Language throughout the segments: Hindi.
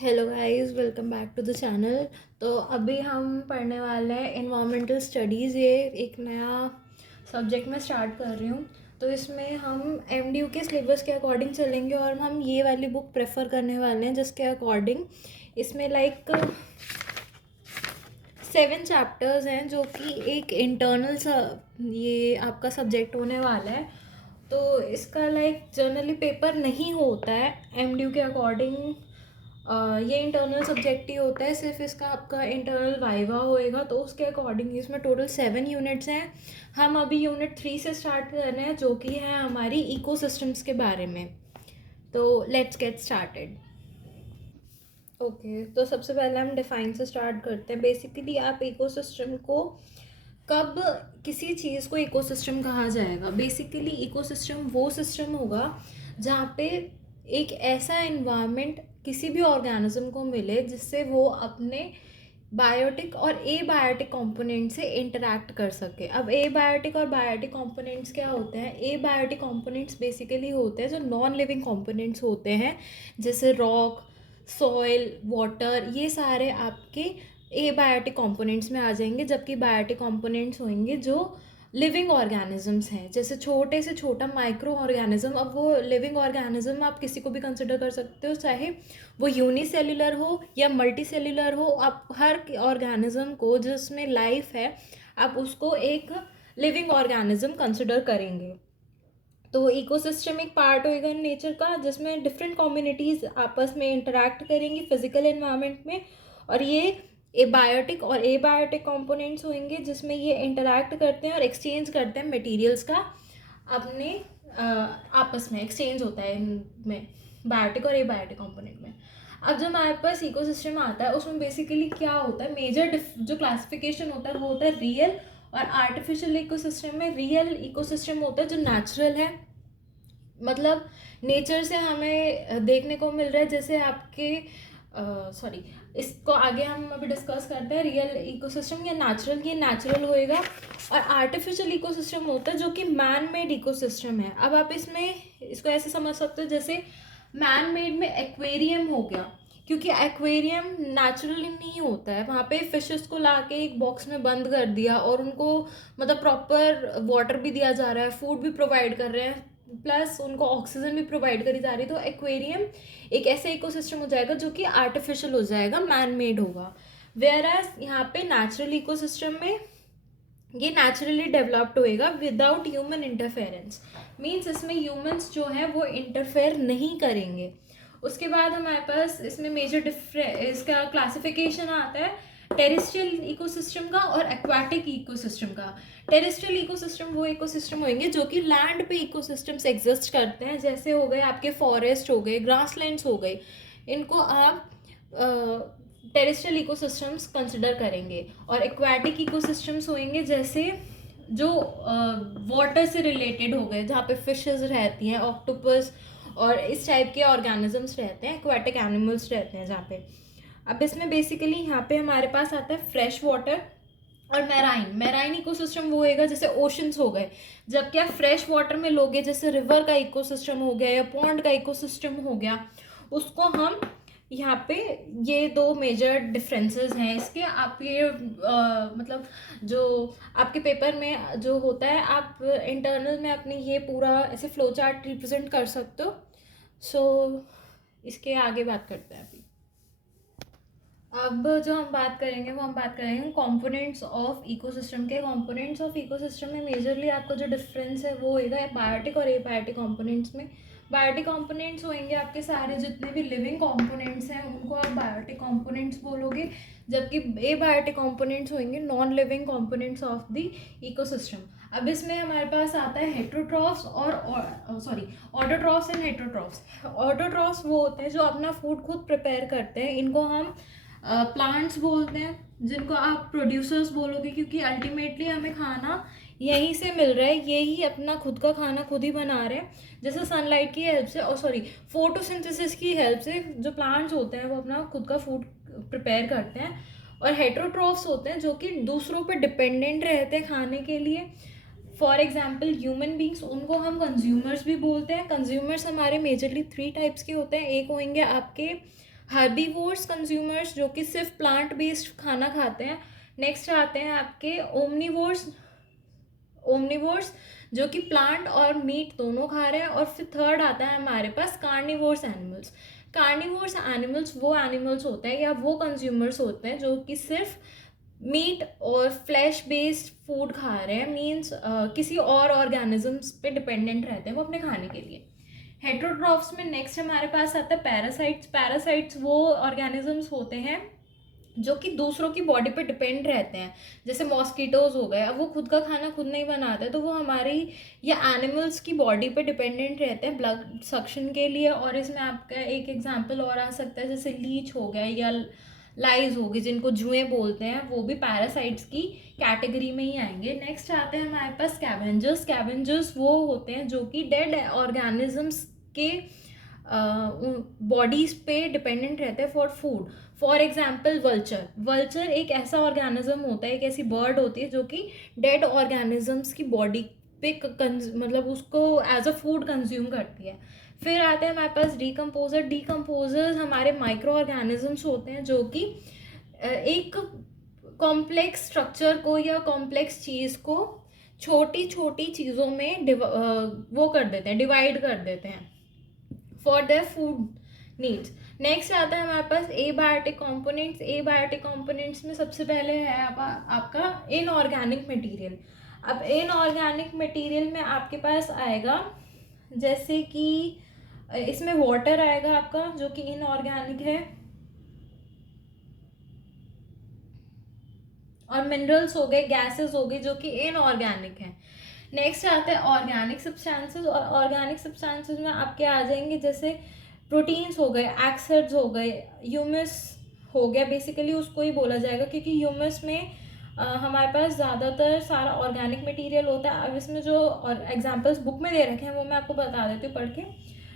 Hello guys, welcome back to the channel. तो अभी हम पढ़ने वाले हैं इन्वामेंटल स्टडीज़। ये एक नया सब्जेक्ट मैं स्टार्ट कर रही हूँ। तो इसमें हम एमडीयू के सिलेबस के अकॉर्डिंग चलेंगे और हम ये वाली बुक प्रेफर करने वाले हैं जिसके अकॉर्डिंग इसमें 7 चैप्टर्स हैं जो कि एक इंटरनल ये आपका सब्जेक्ट होने वाला है। तो इसका जनरली पेपर नहीं होता है एमडीयू के अकॉर्डिंग। ये इंटरनल सब्जेक्ट ही होता है, सिर्फ इसका आपका इंटरनल वाइवा होएगा। तो उसके अकॉर्डिंग इसमें टोटल 7 यूनिट्स हैं। हम अभी यूनिट 3 से स्टार्ट कर रहे हैं जो कि है हमारी इकोसिस्टम्स के बारे में। तो लेट्स गेट स्टार्टेड। ओके, तो सबसे पहले हम डिफाइन से स्टार्ट करते हैं। बेसिकली आप इकोसिस्टम को कब किसी चीज़ को इकोसिस्टम कहा जाएगा? बेसिकली इकोसिस्टम वो सिस्टम होगा जहाँ पे एक ऐसा एनवायरनमेंट किसी भी ऑर्गेनिज्म को मिले जिससे वो अपने बायोटिक और ए बायोटिक कंपोनेंट से इंटरैक्ट कर सके। अब ए बायोटिक और बायोटिक कंपोनेंट्स क्या होते हैं? ए बायोटिक कंपोनेंट्स बेसिकली होते हैं जो नॉन लिविंग कंपोनेंट्स होते हैं, जैसे रॉक, सॉइल, वाटर, ये सारे आपके ए बायोटिक कंपोनेंट्स में आ जाएंगे। जबकि बायोटिक कंपोनेंट्स होंगे जो लिविंग ऑर्गेनिजम्स हैं, जैसे छोटे से छोटा माइक्रो ऑर्गेनिज्म। अब वो लिविंग ऑर्गेनिज्म आप किसी को भी कंसिडर कर सकते हो, चाहे वो यूनिसेल्युलर हो या मल्टी सेल्युलर हो। आप हर ऑर्गेनिज्म को जिसमें लाइफ है आप उसको एक लिविंग ऑर्गेनिज्म कंसिडर करेंगे। तो इकोसिस्टम एक पार्ट होएगा नेचर का जिसमें डिफरेंट कम्युनिटीज़ आपस में इंटरेक्ट करेंगी फिजिकल एनवायरनमेंट में। और ये बायोटिक और ए बायोटिक कंपोनेंट्स होंगे जिसमें ये इंटरेक्ट करते हैं और एक्सचेंज करते हैं मटेरियल्स का। अपने आपस में एक्सचेंज होता है इनमें, बायोटिक और ए बायोटिक कंपोनेंट में। अब जब हमारे पास इकोसिस्टम आता है उसमें बेसिकली क्या होता है, मेजर जो क्लासिफिकेशन होता है वो होता है रियल और आर्टिफिशियल इकोसिस्टम में। रियल इकोसिस्टम होता है जो नेचुरल है, मतलब नेचर से हमें देखने को मिल रहा है। जैसे आपके सॉरी, इसको आगे हम अभी डिस्कस करते हैं। रियल इकोसिस्टम या नेचुरल, ये नेचुरल होएगा। और आर्टिफिशियल इकोसिस्टम होता है जो कि मैन मेड इकोसिस्टम है। अब आप इसमें इसको ऐसे समझ सकते हो जैसे मैन मेड में एक्वेरियम हो गया, क्योंकि एक्वेरियम नेचुरली नहीं होता है। वहाँ पे फिशेस को लाके एक बॉक्स में बंद कर दिया और उनको मतलब प्रॉपर वाटर भी दिया जा रहा है, फूड भी प्रोवाइड कर रहे हैं, प्लस उनको ऑक्सीजन भी प्रोवाइड करी जा रही है। तो एक्वेरियम एक ऐसे इकोसिस्टम हो जाएगा जो कि आर्टिफिशियल हो जाएगा, मैन मेड होगा। वेयर एज यहाँ पे नेचुरल इकोसिस्टम में ये नेचुरली डेवलप्ड होएगा विदाउट ह्यूमन इंटरफेरेंस। मीन्स इसमें ह्यूमंस जो है वो इंटरफेयर नहीं करेंगे। उसके बाद हमारे पास इसमें मेजर इसका क्लासिफिकेशन आता है टेरेस्ट्रियल इकोसिस्टम का और एक्वाटिक इकोसिस्टम का। टेरेस्ट्रियल इकोसिस्टम वो इकोसिस्टम होंगे जो कि लैंड पे इकोसिस्टम्स एग्जिस्ट करते हैं, जैसे हो गए आपके फॉरेस्ट हो गए, ग्रासलैंड्स हो गए। इनको आप टेरेस्ट्रियल इकोसिस्टम्स कंसिडर करेंगे। और एक्वाटिक इकोसिस्टम्स होंगे जैसे जो वाटर से रिलेटेड हो गए, जहाँ पे फिशेस रहती हैं, ऑक्टोपस और इस टाइप के ऑर्गेनिजम्स रहते हैं, एक्वाटिक एनिमल्स रहते हैं जहाँ पे। अब इसमें बेसिकली यहाँ पे हमारे पास आता है फ्रेश वाटर और मैराइन इकोसिस्टम वो होएगा जैसे ओशंस हो गए। जबकि आप फ्रेश वाटर में लोगे जैसे रिवर का इकोसिस्टम हो गया या पॉन्ड का इकोसिस्टम हो गया, उसको हम यहाँ पे ये दो मेजर डिफरेंसेस हैं इसके। आप ये मतलब जो आपके पेपर में जो होता है आप इंटरनल में अपनी ये पूरा ऐसे फ्लो चार्ट रिप्रेजेंट कर सकते हो। सो इसके आगे बात करते हैं अभी। अब जो हम बात करेंगे वो हम बात करेंगे कंपोनेंट्स ऑफ इकोसिस्टम के। कंपोनेंट्स ऑफ इकोसिस्टम में मेजरली आपका जो डिफरेंस है वो होगा बायोटिक और एबायोटिक कंपोनेंट्स में। बायोटिक कंपोनेंट्स होंगे आपके सारे जितने भी लिविंग कंपोनेंट्स हैं उनको आप बायोटिक कंपोनेंट्स बोलोगे। जबकि एबायोटिक कंपोनेंट्स होंगे non living components of the ecosystem. अब इसमें हमारे पास आता है हेट्रोट्रॉफ्स और sorry autotrophs and heterotrophs. Autotrophs वो होते हैं जो अपना फूड खुद प्रिपेयर करते हैं, इनको हम प्लांट्स बोलते हैं, जिनको आप प्रोड्यूसर्स बोलोगे क्योंकि अल्टीमेटली हमें खाना यहीं से मिल रहा है, यही अपना खुद का खाना खुद ही बना रहे हैं। जैसे सनलाइट की हेल्प से और सॉरी फोटोसिंथेसिस की हेल्प से जो प्लांट्स होते हैं वो अपना खुद का फूड प्रिपेयर करते हैं। और हेट्रोट्रॉफ्स होते हैं जो कि दूसरों पर डिपेंडेंट रहते हैं खाने के लिए। फॉर एग्जाम्पल ह्यूमन बींग्स, उनको हम कंज्यूमर्स भी बोलते हैं। कंज्यूमर्स हमारे मेजरली 3 टाइप्स के होते हैं। एक होंगे आपके हर्बीवोर्स कंज्यूमर्स जो कि सिर्फ प्लांट बेस्ड खाना खाते हैं। नेक्स्ट आते हैं आपके ओमनीवोर्स, ओमनीवोर्स जो कि प्लांट और मीट दोनों खा रहे हैं। और फिर थर्ड आता है हमारे पास कार्निवोर्स एनिमल्स। कार्निवोर्स एनिमल्स वो एनिमल्स होते हैं या वो कंज्यूमर्स होते हैं जो कि सिर्फ मीट और फ्लैश बेस्ड फूड खा रहे हैं, मीन्स किसी और ऑर्गेनिजम्स पे डिपेंडेंट रहते हैं वो अपने खाने के लिए। हेट्रोट्रॉफ्स में नेक्स्ट हमारे पास आता है पैरासाइट्स। पैरासाइट्स वो ऑर्गेनिजम्स होते हैं जो कि दूसरों की बॉडी पे डिपेंड रहते हैं, जैसे मॉस्किटोज हो गए। अब वो खुद का खाना खुद नहीं बनाते, तो वो हमारी या एनिमल्स की बॉडी पे डिपेंडेंट रहते हैं ब्लड सक्शन के लिए। और इसमें आपका एक एग्जांपल और आ सकता है, जैसे लीच हो गया या लाइज होगी जिनको जुएं बोलते हैं, वो भी पैरासाइट्स की कैटेगरी में ही आएंगे। नेक्स्ट आते हैं हमारे पास स्कैवेंजर्स। स्कैवेंजर्स वो होते हैं जो कि डेड ऑर्गेनिजम्स के बॉडीज पे डिपेंडेंट रहते हैं for food. For example vulture. Vulture एक ऐसा ऑर्गेनिज्म होता है, एक ऐसी बर्ड होती है जो कि डेड ऑर्गेनिजम्स की बॉडी पे मतलब उसको एज अ फूड कंज्यूम करती है। फिर आते हैं हमारे पास डिकम्पोजर। डिकम्पोजर्स हमारे माइक्रो ऑर्गेनिजम्स होते हैं जो कि एक कॉम्प्लेक्स स्ट्रक्चर को या कॉम्प्लेक्स चीज़ को छोटी छोटी चीज़ों में वो कर देते हैं, डिवाइड कर देते हैं for their food needs. Next आता है हमारे पास एबायोटिक कंपोनेंट्स। एबायोटिक कंपोनेंट्स में सबसे पहले है आपका इनऑर्गेनिक मटेरियल। अब इनऑर्गेनिक मटेरियल में आपके पास आएगा जैसे कि इसमें वाटर आएगा आपका जो कि इनऑर्गेनिक है, और मिनरल्स हो गए, गैसेस हो गए जो कि इनऑर्गेनिक हैं। नेक्स्ट आता है ऑर्गेनिक सब्सटेंसेस। और ऑर्गेनिक सब्सटेंसेस में आपके आ जाएंगे जैसे प्रोटीन्स हो गए, एक्सिड्स हो गए, ह्यूमस हो गया, बेसिकली उसको ही बोला जाएगा क्योंकि ह्यूमस में हमारे पास ज़्यादातर सारा ऑर्गेनिक मटेरियल होता है। अब इसमें जो और एग्जांपल्स बुक में दे रखे हैं वो मैं आपको बता देती हूँ पढ़ के।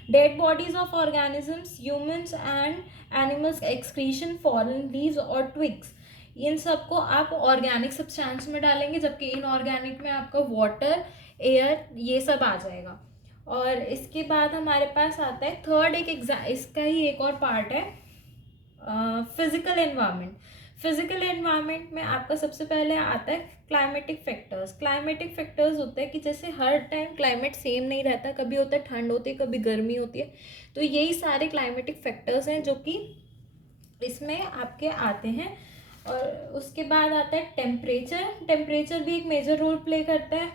Dead bodies of organisms, humans and animals excretion, fallen leaves और ट्विग्स, इन सबको आप ऑर्गेनिक सब्सटेंस में डालेंगे, जबकि इनऑर्गेनिक में आपका वाटर, एयर, ये सब आ जाएगा। और इसके बाद हमारे पास आता है थर्ड इसका ही एक और पार्ट है फिजिकल एनवायरनमेंट। फिजिकल एनवायरनमेंट में आपका सबसे पहले आता है क्लाइमेटिक फैक्टर्स। क्लाइमेटिक फैक्टर्स होते हैं कि जैसे हर टाइम क्लाइमेट सेम नहीं रहता, कभी होता है ठंड होती है, कभी गर्मी होती है, तो यही सारे क्लाइमेटिक फैक्टर्स हैं जो कि इसमें आपके आते हैं। और उसके बाद आता है टेम्परेचर। टेम्परेचर भी एक मेजर रोल प्ले करता है।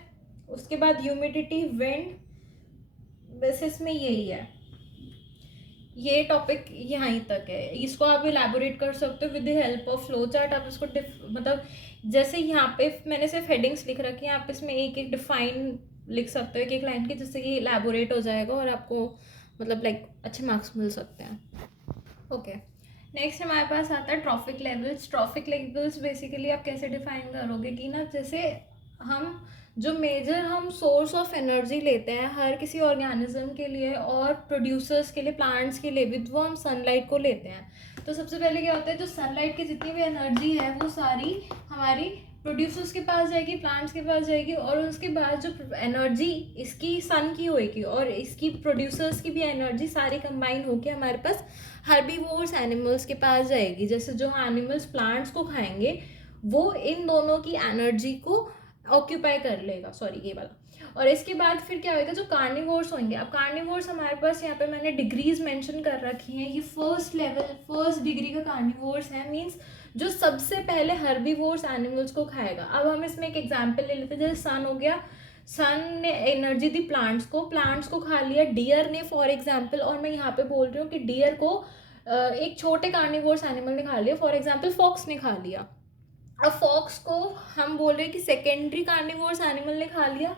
उसके बाद ह्यूमिडिटी, विंड, बस इसमें यही है। ये टॉपिक यहाँ तक है, इसको आप इलेबोरेट कर सकते हो with the help of flow chart. आप इसको मतलब जैसे यहाँ पे मैंने सिर्फ हेडिंग्स लिख रखी हैं, आप इसमें एक एक डिफाइन लिख सकते हो एक एक लाइन के, जिससे कि इलेबोरेट हो जाएगा और आपको मतलब लाइक अच्छे मार्क्स मिल सकते हैं। ओके, नेक्स्ट हमारे पास आता है trophic levels. Trophic levels basically आप कैसे डिफाइन करोगे कि ना, जैसे हम जो मेजर हम सोर्स ऑफ एनर्जी लेते हैं हर किसी ऑर्गेनिज्म के लिए और प्रोड्यूसर्स के लिए, प्लांट्स के लिए भी, वो हम सनलाइट को लेते हैं। तो सबसे पहले क्या होता है, जो सनलाइट की जितनी भी एनर्जी है वो सारी हमारी प्रोड्यूसर्स के पास जाएगी, प्लांट्स के पास जाएगी, और उसके बाद जो एनर्जी इसकी सन की होएगी और इसकी प्रोड्यूसर्स की भी एनर्जी सारी कंबाइन होकर हमारे पास हर्बीवोर्स एनिमल्स के पास जाएगी। जैसे जो एनिमल्स प्लांट्स को खाएंगे वो इन दोनों की एनर्जी को ऑक्यूपाई कर लेगा, सॉरी ये वाला। और इसके बाद फिर क्या होगा, जो कार्निवोर्स होंगे। अब कार्निवोर्स हमारे पास यहाँ पे मैंने डिग्रीज मेंशन कर रखी हैं। ये फर्स्ट लेवल, फर्स्ट डिग्री का कार्निवोर्स है, मींस जो सबसे पहले हर्बीवोर्स एनिमल्स को खाएगा। अब हम इसमें एक एग्जांपल ले लेते हैं, जैसे सन हो गया, सन ने एनर्जी दी प्लांट्स को खा लिया डियर ने फॉर एग्जाम्पल। और मैं यहाँ पे बोल रही हूँ कि डियर को एक छोटे कार्निवोर्स एनिमल ने खा लिया, फॉर एग्जाम्पल फॉक्स ने खा लिया। अब फॉक्स को हम बोल रहे हैं कि सेकेंडरी कार्निवोर्स एनिमल ने खा लिया,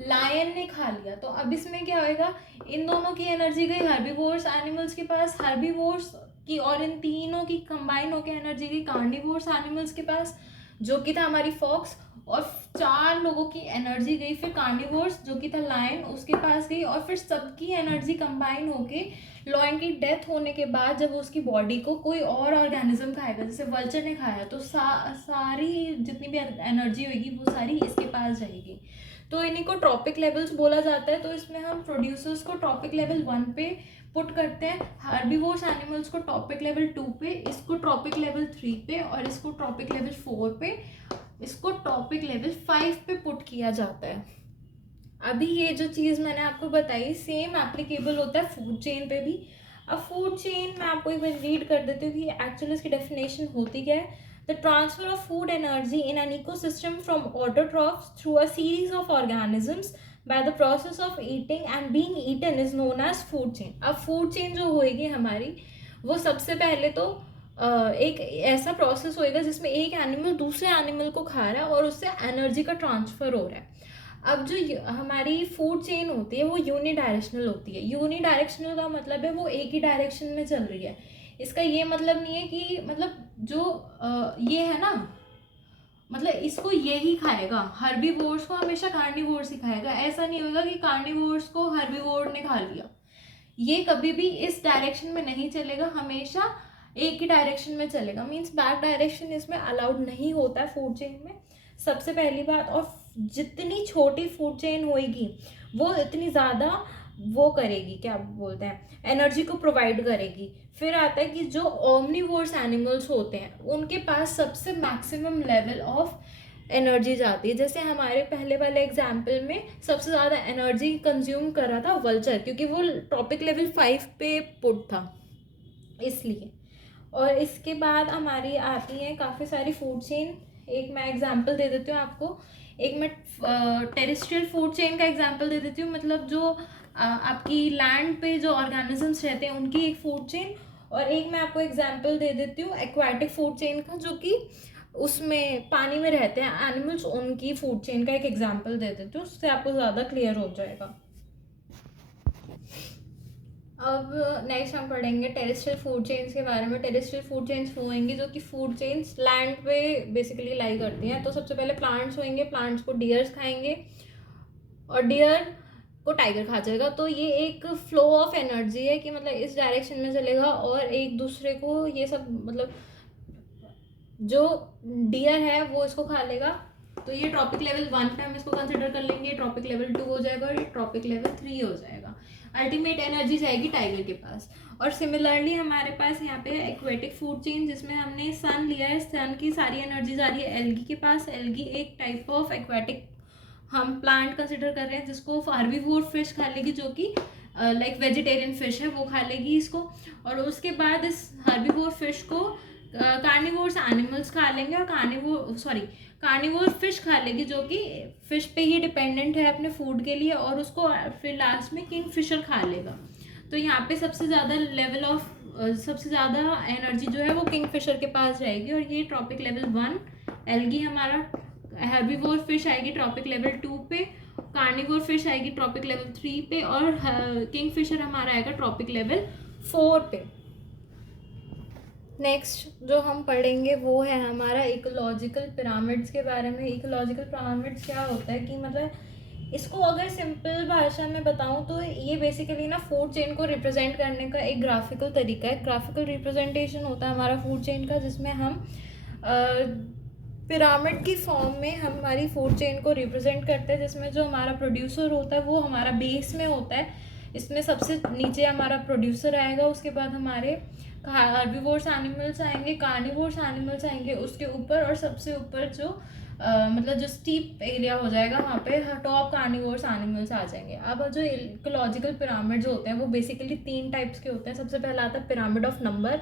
लायन ने खा लिया। तो अब इसमें क्या होएगा, इन दोनों की एनर्जी गई हर्बीवोर्स एनिमल्स के पास, हर्बीवोर्स की, और इन तीनों की कंबाइन होकर एनर्जी गई कार्निवोर्स एनिमल्स के पास जो कि था हमारी फॉक्स, और 4 लोगों की एनर्जी गई फिर कार्निवोर्स जो कि था लायन, उसके पास गई। और फिर सबकी एनर्जी कंबाइन होके लायन की डेथ होने के बाद जब उसकी बॉडी को कोई और ऑर्गेनिज्म खाएगा, जैसे वल्चर ने खाया, तो सारी जितनी भी एनर्जी होगी वो सारी इसके पास जाएगी। तो इन्हीं को ट्रॉपिक लेवल्स बोला जाता है। तो इसमें हम प्रोड्यूसर्स को ट्रॉपिक लेवल 1 पे पुट करते हैं हर्बीवोर्स एनिमल्स को ट्रॉपिक लेवल 2 पे, इसको ट्रॉपिक लेवल 3 पे, और इसको ट्रॉपिक लेवल 4 पे, इसको टॉपिक लेवल 5 पे पुट किया जाता है। अभी ये जो चीज़ मैंने आपको बताई सेम एप्लीकेबल होता है फूड चेन पे भी। अब फूड चेन मैं आपको एक बार रीड कर देती हूँ कि एक्चुअली इसकी डेफिनेशन होती क्या है। The transfer of food energy in an ecosystem from autotrophs through a series of organisms by the process of eating and being eaten is known as food chain. अब फूड चेन जो होएगी हमारी, वो सबसे पहले तो एक ऐसा प्रोसेस होएगा जिसमें एक एनिमल दूसरे एनिमल को खा रहा है और उससे एनर्जी का ट्रांसफ़र हो रहा है। अब जो हमारी फूड चेन होती है वो यूनिडायरेक्शनल होती है। यूनिडायरेक्शनल का मतलब है वो एक ही डायरेक्शन में चल रही है। इसका ये मतलब नहीं है कि मतलब जो ये है ना, मतलब इसको ये ही खाएगा, हर्बीवोर्स को हमेशा कार्निवोर्स ही खाएगा। ऐसा नहीं होगा कि कार्निवोर्स को हर्बीवोर ने खा लिया। ये कभी भी इस डायरेक्शन में नहीं चलेगा, हमेशा एक ही डायरेक्शन में चलेगा। मीन्स बैक डायरेक्शन इसमें अलाउड नहीं होता है फूड चेन में, सबसे पहली बात। और जितनी छोटी फूड चेन होएगी वो इतनी ज़्यादा वो करेगी, क्या बोलते हैं, एनर्जी को प्रोवाइड करेगी। फिर आता है कि जो ओमनीवोर्स एनिमल्स होते हैं उनके पास सबसे मैक्सिमम लेवल ऑफ एनर्जी जाती है। जैसे हमारे पहले वाले एग्जाम्पल में सबसे ज़्यादा एनर्जी कंज्यूम कर रहा था वल्चर, क्योंकि वो टॉपिक लेवल 5 पे पुट था इसलिए। और इसके बाद हमारी आती है काफ़ी सारी फूड चेन। एक मैं एग्जांपल दे देती हूँ आपको। एक मैं टेरेस्ट्रियल फूड चेन का एग्जांपल दे देती हूँ, मतलब जो आपकी लैंड पे जो ऑर्गेनिजम्स रहते हैं उनकी एक फूड चेन। और एक मैं आपको एग्जांपल दे देती हूँ एक्वाटिक फूड चेन का, जो कि उसमें पानी में रहते हैं एनिमल्स, उनकी फूड चेन का एक एग्जांपल दे देती हूँ, उससे आपको ज़्यादा क्लियर हो जाएगा। अब नेक्स्ट हम पढ़ेंगे टेरेस्ट्रियल फूड चेन्स के बारे में। टेरेस्ट्रियल फूड चेन्स वो होंगी जो कि फूड चेन्स लैंड पे बेसिकली लाई करती हैं। तो सबसे पहले प्लांट्स होंगे, प्लांट्स को डियर्स खाएंगे और डियर को टाइगर खा जाएगा। तो ये एक फ्लो ऑफ एनर्जी है कि मतलब इस डायरेक्शन में चलेगा और एक दूसरे को ये सब, मतलब जो डियर है वो इसको खा लेगा। तो ये ट्रॉपिक लेवल 1 पे हम इसको कंसिडर कर लेंगे, ट्रॉपिक लेवल 2 हो जाएगा और ये ट्रॉपिक लेवल 3 हो जाएगा। अल्टीमेट एनर्जी जाएगी टाइगर के पास। और सिमिलरली हमारे पास यहाँ पे एक्वेटिक फूड चेन, जिसमें हमने सन लिया है, सन की सारी एनर्जी जा रही है एल्गी के पास। एल्गी एक टाइप ऑफ एक्वेटिक हम प्लांट कंसिडर कर रहे हैं जिसको हार्बीवोर फिश खा लेगी, जो कि लाइक वेजिटेरियन फिश है, वो खा लेगी इसको। और उसके बाद इस हार्बीवोर फिश को कार्निवोर्स एनिमल्स खा लेंगे और कार्निवोर फिश खा लेगी, जो कि फिश पे ही डिपेंडेंट है अपने फूड के लिए, और उसको फिर लास्ट में किंग फिशर खा लेगा। तो यहाँ पे सबसे ज़्यादा लेवल ऑफ सबसे ज़्यादा एनर्जी जो है वो किंग फिशर के पास जाएगी। और ये ट्रॉपिक लेवल 1 एल्गी हमारा, हर्बीवोर फिश आएगी ट्रॉपिक लेवल 2 पे, कार्निवोर फिश आएगी ट्रॉपिक लेवल 3 पे, और किंग फिशर हमारा आएगा ट्रॉपिक लेवल 4 पे। नेक्स्ट जो हम पढ़ेंगे वो है हमारा इकोलॉजिकल पिरामिड्स के बारे में। इकोलॉजिकल पिरामिड्स क्या होता है कि मतलब इसको अगर सिंपल भाषा में बताऊं तो ये बेसिकली ना फूड चेन को रिप्रेजेंट करने का एक ग्राफिकल तरीका है। ग्राफिकल रिप्रेजेंटेशन होता है हमारा फूड चेन का, जिसमें हम पिरामिड की फॉर्म में हमारी फूड चेन को रिप्रेजेंट करते हैं, जिसमें जो हमारा प्रोड्यूसर होता है वो हमारा बेस में होता है। इसमें सबसे नीचे हमारा प्रोड्यूसर आएगा, उसके बाद हमारे हार्बीवोर्स एनिमल्स आएंगे, कार्निवोर्स एनिमल्स आएंगे उसके ऊपर, और सबसे ऊपर जो मतलब जो स्टीप एरिया हो जाएगा वहाँ पे टॉप कार्निवोर्स एनिमल्स आ जाएंगे। अब जो इकोलॉजिकल पिरामिड जो होते हैं वो बेसिकली 3 टाइप्स के होते हैं। सबसे पहला आता है pyramid of number,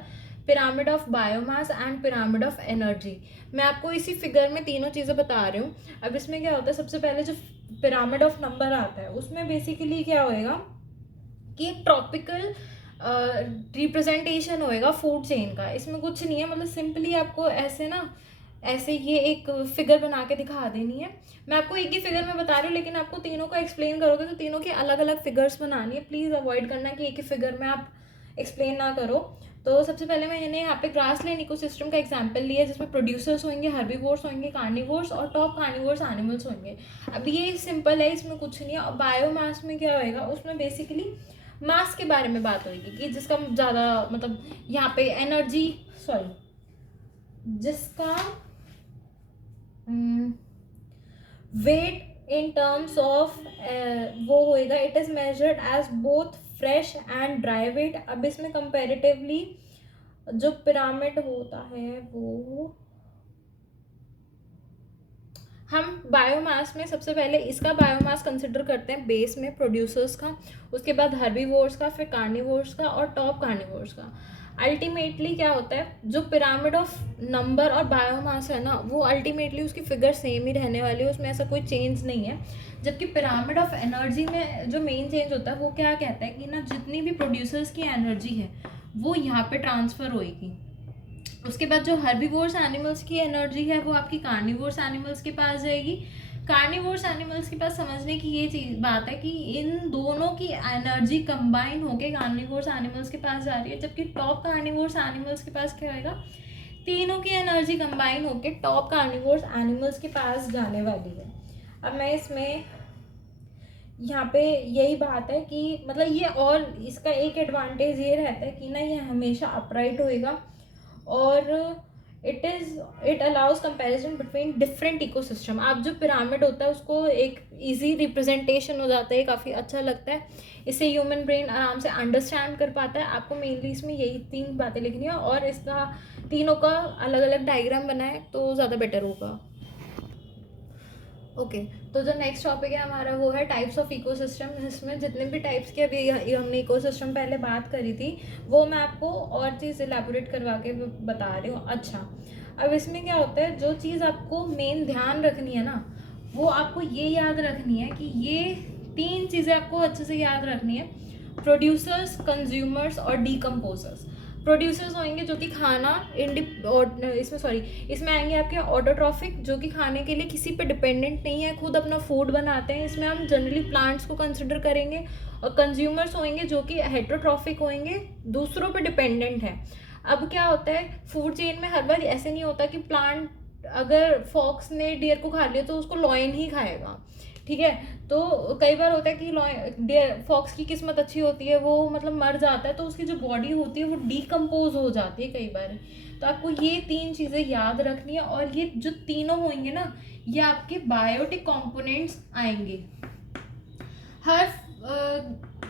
pyramid of biomass and pyramid of energy. मैं आपको इसी फिगर में तीनों चीज़ें बता रही हूँ। अब इसमें क्या होता है, सबसे पहले जो पिरामिड ऑफ नंबर आता है उसमें बेसिकली क्या होएगा कि एक ट्रॉपिकल रिप्रेजेंटेशन होएगा फूड चेन का। इसमें कुछ नहीं है, मतलब सिंपली आपको ऐसे ना, ऐसे ये एक फिगर बना के दिखा देनी है। मैं आपको एक ही फिगर में बता रही हूँ, लेकिन आपको तीनों को एक्सप्लेन करोगे तो तीनों की अलग अलग फिगर्स बनानी है। प्लीज़ अवॉइड करना कि एक ही फिगर में आप एक्सप्लेन ना करो। तो सबसे पहले मैंने यहाँ पे ग्रासलैंड इकोसिस्टम का एग्जांपल लिया है, जिसमें प्रोड्यूसर्स होंगे, हर्बीवोर्स होंगे, कार्निवोर्स और टॉप कार्निवोर्स एनिमल्स होंगे। अब ये सिंपल है, इसमें कुछ नहीं है। और बायोमास में क्या होएगा, उसमें बेसिकली मास के बारे में बात होगी कि जिसका ज़्यादा मतलब यहाँ पे एनर्जी जिसका वेट इन टर्म्स ऑफ वो होएगा, it is measured as both fresh and dry weight. अब इसमें कंपैरेटिवली जो पिरामिड होता है वो हम बायोमास में सबसे पहले इसका बायोमास कंसिडर करते हैं बेस में प्रोड्यूसर्स का, उसके बाद हर्बीवोर्स का, फिर कार्निवोर्स का और टॉप कार्निवोर्स का। अल्टीमेटली क्या होता है, जो पिरामिड ऑफ नंबर और बायोमास है ना, वो अल्टीमेटली उसकी फिगर सेम ही रहने वाली है, उसमें ऐसा कोई चेंज नहीं है। जबकि पिरामिड ऑफ एनर्जी में जो मेन चेंज होता है वो क्या कहता है कि ना जितनी भी प्रोड्यूसर्स की एनर्जी है वो यहाँ पे ट्रांसफ़र होएगी। उसके बाद जो हर्बीवोर्स एनिमल्स की एनर्जी है वो आपकी कार्निवोर्स एनिमल्स के पास जाएगी। कार्निवोर्स एनिमल्स के पास समझने की ये चीज़ बात है कि इन दोनों की एनर्जी कंबाइन होके कार्निवोर्स एनिमल्स के पास जा रही है, जबकि टॉप कार्निवोर्स एनिमल्स के पास क्या आएगा, तीनों की एनर्जी कंबाइन होके टॉप कार्निवोर्स एनिमल्स के पास जाने वाली है। अब मैं इसमें यहाँ पे यही बात है कि मतलब ये, और इसका एक एडवांटेज ये रहता है कि ना ये हमेशा अपराइट होएगा और it allows comparison between different ecosystem. आप जो पिरामिड होता है उसको एक इजी रिप्रेजेंटेशन हो जाता है, काफ़ी अच्छा लगता है, इससे ह्यूमन ब्रेन आराम से अंडरस्टैंड कर पाता है। आपको मेनली इसमें यही 3 बातें लिखनी है और इसका तीनों का अलग अलग डायग्राम बनाए तो ज़्यादा बेटर होगा। ओके तो जो नेक्स्ट टॉपिक है हमारा वो है टाइप्स ऑफ इकोसिस्टम, जिसमें जितने भी टाइप्स के अभी हमने इकोसिस्टम पहले बात करी थी वो मैं आपको और चीज़ एलैबोरेट करवा के बता रही हूँ। अच्छा, अब इसमें क्या होता है, जो चीज़ आपको मेन ध्यान रखनी है ना वो आपको ये याद रखनी है कि ये 3 चीज़ें आपको अच्छे से याद रखनी है, प्रोड्यूसर्स, कंज्यूमर्स और डीकम्पोजर्स। प्रोड्यूसर्स होंगे जो कि खाना इसमें आएंगे आपके ऑटोट्रॉफिक, जो कि खाने के लिए किसी पे डिपेंडेंट नहीं है, खुद अपना फूड बनाते हैं, इसमें हम जनरली प्लांट्स को कंसिडर करेंगे। और कंज्यूमर्स होंगे जो कि हेटेरोट्रॉफिक होंगे, दूसरों पे डिपेंडेंट है। अब क्या होता है फूड चेन में हर बार ऐसे नहीं होता कि प्लांट, अगर फॉक्स ने डियर को खा लिया तो उसको लॉयन ही खाएगा, ठीक है। तो कई बार होता है कि डियर फॉक्स की किस्मत अच्छी होती है, वो मतलब मर जाता है तो उसकी जो बॉडी होती है वो डीकम्पोज हो जाती है कई बार। तो आपको ये 3 चीज़ें याद रखनी है और ये जो तीनों होंगे ना ये आपके बायोटिक कंपोनेंट्स आएंगे। हर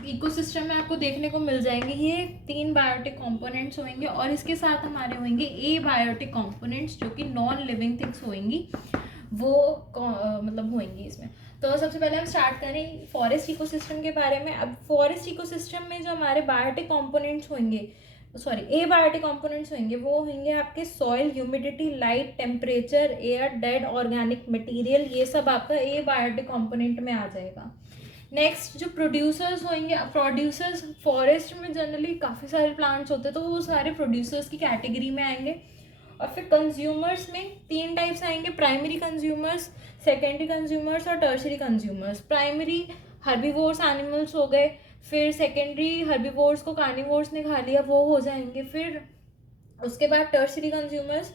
इकोसिस्टम में आपको देखने को मिल जाएंगे ये 3 बायोटिक कंपोनेंट्स होंगे और इसके साथ हमारे होंगे ए बायोटिक कंपोनेंट्स जो कि नॉन लिविंग थिंग्स होंगी, वो मतलब होंगी इसमें। तो सबसे पहले हम स्टार्ट करें फॉरेस्ट इकोसिस्टम के बारे में। अब फॉरेस्ट इकोसिस्टम में जो हमारे बायोटिक कंपोनेंट्स होंगे, ए बायोटिक कंपोनेंट्स होंगे, वो होंगे आपके soil, humidity, light, temperature, air, dead organic material, ये सब आपका ए बायोटिक कंपोनेंट में आ जाएगा। नेक्स्ट जो प्रोड्यूसर्स होंगे, प्रोड्यूसर्स फॉरेस्ट में जनरली काफ़ी सारे प्लांट्स होते हैं तो वो सारे प्रोड्यूसर्स की कैटेगरी में आएंगे। और फिर कंज्यूमर्स में 3 टाइप्स आएंगे, प्राइमरी कंज्यूमर्स, सेकेंडरी कंज्यूमर्स और tertiary consumers. Primary herbivores animals हो गए, फिर सेकेंडरी हर्बीवोर्स को कार्निवोर्स ने खा लिया वो हो जाएंगे। फिर उसके बाद टर्शरी कंज्यूमर्स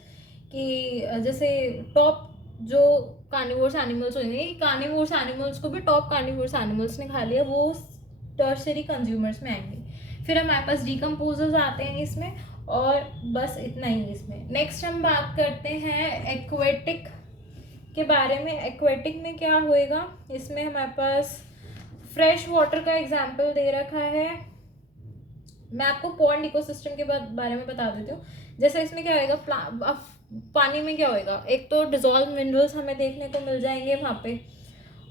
की जैसे टॉप जो कार्निवोर्स एनिमल्स होंगे, कार्निवोर्स एनिमल्स को भी टॉप कार्निवोर्स एनिमल्स ने खा लिया, वो टर्शरी कंज्यूमर्स में आएंगे। फिर हमारे पास डीकम्पोजर्स आते हैं इसमें और बस इतना ही इसमें। नेक्स्ट हम बात करते हैं एक्वेटिक के बारे में। एक्वेटिक में क्या होएगा, इसमें हमारे पास फ्रेश वाटर का एग्जाम्पल दे रखा है। मैं आपको पॉन्ड इकोसिस्टम के बारे में बता देती हूँ। जैसे इसमें क्या होएगा, पानी में क्या होएगा, एक तो डिजॉल्व मिनरल्स हमें देखने को मिल जाएंगे वहाँ पे,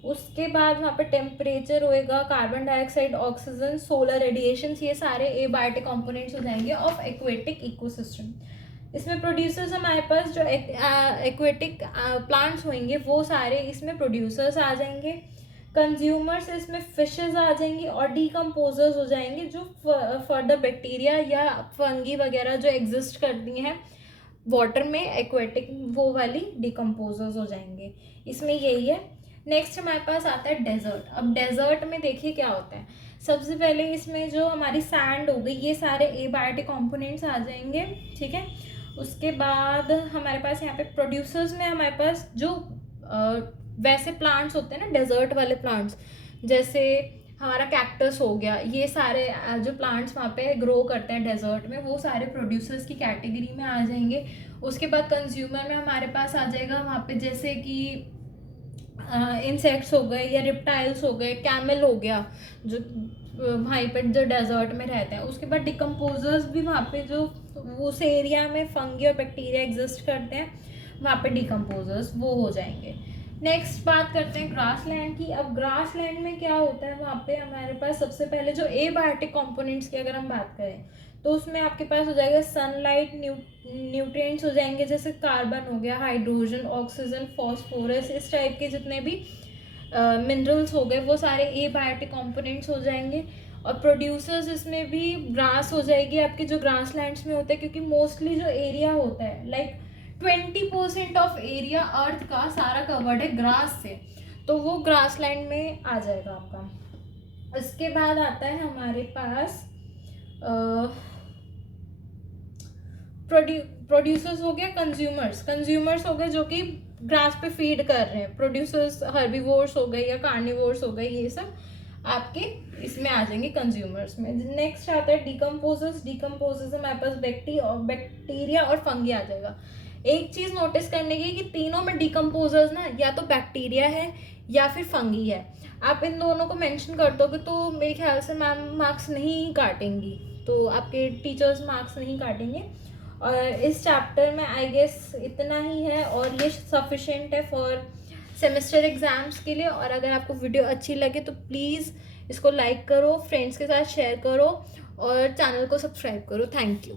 उसके बाद वहाँ पे टेम्परेचर होएगा, carbon dioxide, oxygen, solar radiations, ये सारे एबायोटिक कंपोनेंट्स हो जाएंगे ऑफ एक्वेटिक इकोसिस्टम। इसमें प्रोड्यूसर्स हमारे पास जो एक्वेटिक प्लांट्स होंगे वो सारे इसमें प्रोड्यूसर्स आ जाएंगे। कंज्यूमर्स इसमें फिशेस आ जाएंगी और डीकम्पोजर्स हो जाएंगे जो फर्दर बैक्टीरिया या फंगी वगैरह जो एग्जिस्ट करती हैं वाटर में, एक्वेटिक वो वाली डीकम्पोजर्स हो जाएंगे। इसमें यही है। नेक्स्ट हमारे पास आता है डेजर्ट। अब डेजर्ट में देखिए क्या होता है, सबसे पहले इसमें जो हमारी सैंड हो गई, ये सारे एबायोटिक कंपोनेंट्स आ जाएंगे, ठीक है। उसके बाद हमारे पास यहाँ पे प्रोड्यूसर्स में हमारे पास जो वैसे प्लांट्स होते हैं ना, डेजर्ट वाले प्लांट्स, जैसे हमारा कैक्टस हो गया, ये सारे जो प्लांट्स वहाँ पे ग्रो करते हैं डेजर्ट में, वो सारे प्रोड्यूसर्स की कैटेगरी में आ जाएंगे। उसके बाद कंज्यूमर में हमारे पास आ जाएगा वहाँ पे जैसे कि इंसेक्ट्स हो गए या रिप्टाइल्स हो गए, कैमल हो गया जो वहीं पर जो डेजर्ट में रहते हैं। उसके बाद डिकम्पोजर्स भी वहाँ पे जो उस एरिया में फंगी और बैक्टीरिया एग्जिस्ट करते हैं, वहाँ पे डिकम्पोजर्स वो हो जाएंगे। नेक्स्ट बात करते हैं ग्रास लैंड की। अब ग्रास लैंड में क्या होता है, वहाँ पे हमारे पास सबसे पहले जो एबायोटिक कंपोनेंट्स की अगर हम बात करें तो उसमें आपके पास हो जाएगा सनलाइट, न्यूट्रिएंट्स हो जाएंगे, जैसे कार्बन हो गया, हाइड्रोजन, ऑक्सीजन, फॉस्फोरस, इस टाइप के जितने भी मिनरल्स हो गए वो सारे एबायोटिक कंपोनेंट्स हो जाएंगे। और प्रोड्यूसर्स इसमें भी ग्रास हो जाएगी आपके जो ग्रास लैंड्स में होते हैं, क्योंकि मोस्टली जो एरिया होता है लाइक 20% ऑफ एरिया अर्थ का सारा कवर्ड है ग्रास से, तो वो ग्रास लैंड में आ जाएगा आपका। इसके बाद आता है हमारे पास प्रोड्यूसर्स हो गया, कंज्यूमर्स हो गए जो कि ग्रास पे फीड कर रहे हैं। प्रोड्यूसर्स हर्बीवोर्स हो गए या कार्निवोर्स हो गए, ये सब आपके इसमें आ जाएंगे कंज्यूमर्स में। नेक्स्ट आता है डिकम्पोजर्स में हमारे पास बैक्टीरिया और फंगी आ जाएगा। एक चीज़ नोटिस करने की कि तीनों में डिकम्पोजर्स ना या तो बैक्टीरिया है या फिर फंगी है। आप इन दोनों को मेंशन कर दोगे तो मेरे ख्याल से मैम मार्क्स नहीं काटेंगी, तो आपके टीचर्स मार्क्स नहीं काटेंगे। और इस चैप्टर में आई गेस इतना ही है और ये सफिशेंट है फॉर सेमेस्टर एग्ज़ाम्स के लिए। और अगर आपको वीडियो अच्छी लगे तो प्लीज़ इसको लाइक करो, फ्रेंड्स के साथ शेयर करो और चैनल को सब्सक्राइब करो। Thank you.